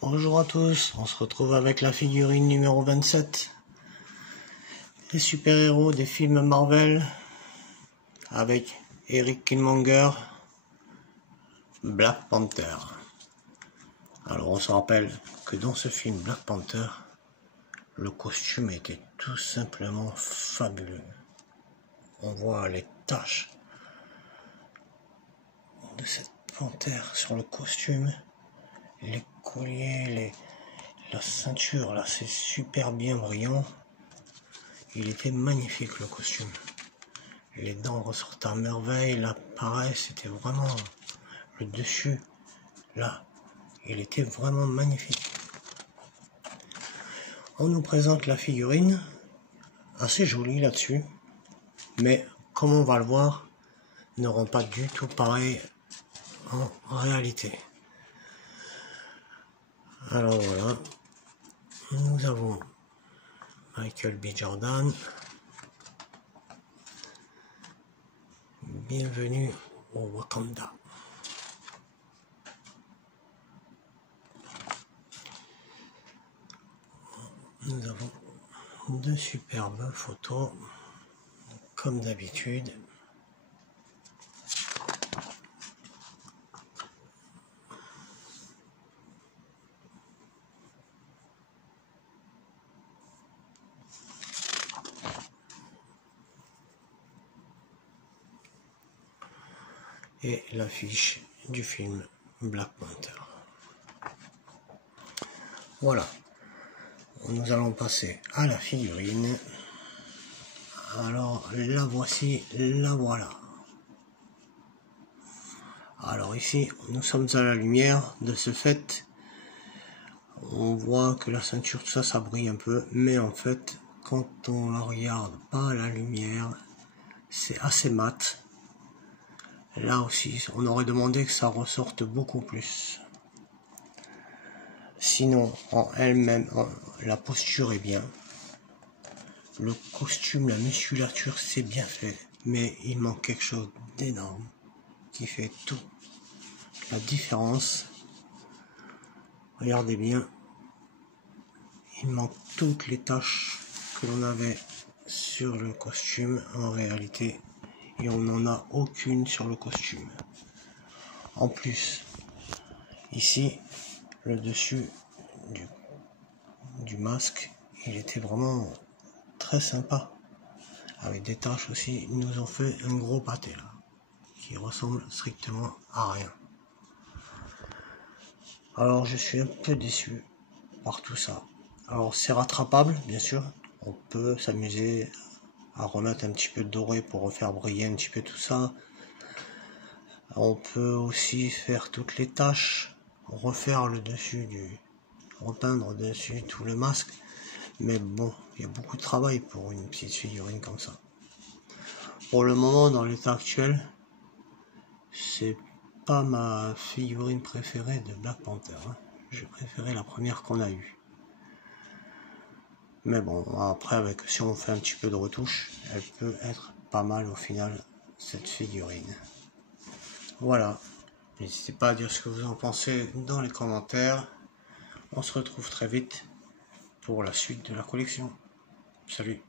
Bonjour à tous, on se retrouve avec la figurine numéro 27. Les super-héros des films Marvel avec Eric Killmonger, Black Panther. Alors on se rappelle que dans ce film Black Panther, le costume était tout simplement fabuleux. On voit les taches de cette panthère sur le costume, les colliers, la ceinture, là c'est super bien brillant. Il était magnifique le costume. Les dents ressortaient à merveille, là pareil, c'était vraiment le dessus, là, il était vraiment magnifique. On nous présente la figurine, assez jolie là-dessus, mais comme on va le voir, ne rend pas du tout pareil en réalité. Alors voilà, nous avons Michael B. Jordan. Bienvenue au Wakanda. Nous avons deux superbes photos, comme d'habitude. Et l'affiche du film Black Panther. Voilà, nous allons passer à la figurine. Alors la voici, la voilà. Alors ici, nous sommes à la lumière, de ce fait, on voit que la ceinture, tout ça, ça brille un peu, mais en fait, quand on la regarde pas à la lumière, c'est assez mat. Là aussi, on aurait demandé que ça ressorte beaucoup plus. Sinon, en elle-même, la posture est bien. Le costume, la musculature, c'est bien fait. Mais il manque quelque chose d'énorme qui fait tout la différence. Regardez bien. Il manque toutes les taches que l'on avait sur le costume en réalité. Et on n'en a aucune sur le costume. En plus, ici, le dessus du masque, il était vraiment très sympa. Avec des taches aussi, ils nous ont fait un gros pâté là, qui ressemble strictement à rien. Alors je suis un peu déçu par tout ça. Alors c'est rattrapable, bien sûr. On peut s'amuser à remettre un petit peu de doré pour refaire briller un petit peu tout ça. On peut aussi faire toutes les taches, refaire le dessus repeindre dessus tout le masque. Mais bon, il y a beaucoup de travail pour une petite figurine comme ça. Pour le moment, dans l'état actuel, c'est pas ma figurine préférée de Black Panther. J'ai préféré la première qu'on a eue. Mais bon, après, si on fait un petit peu de retouche, elle peut être pas mal au final, cette figurine. Voilà. N'hésitez pas à dire ce que vous en pensez dans les commentaires. On se retrouve très vite pour la suite de la collection. Salut!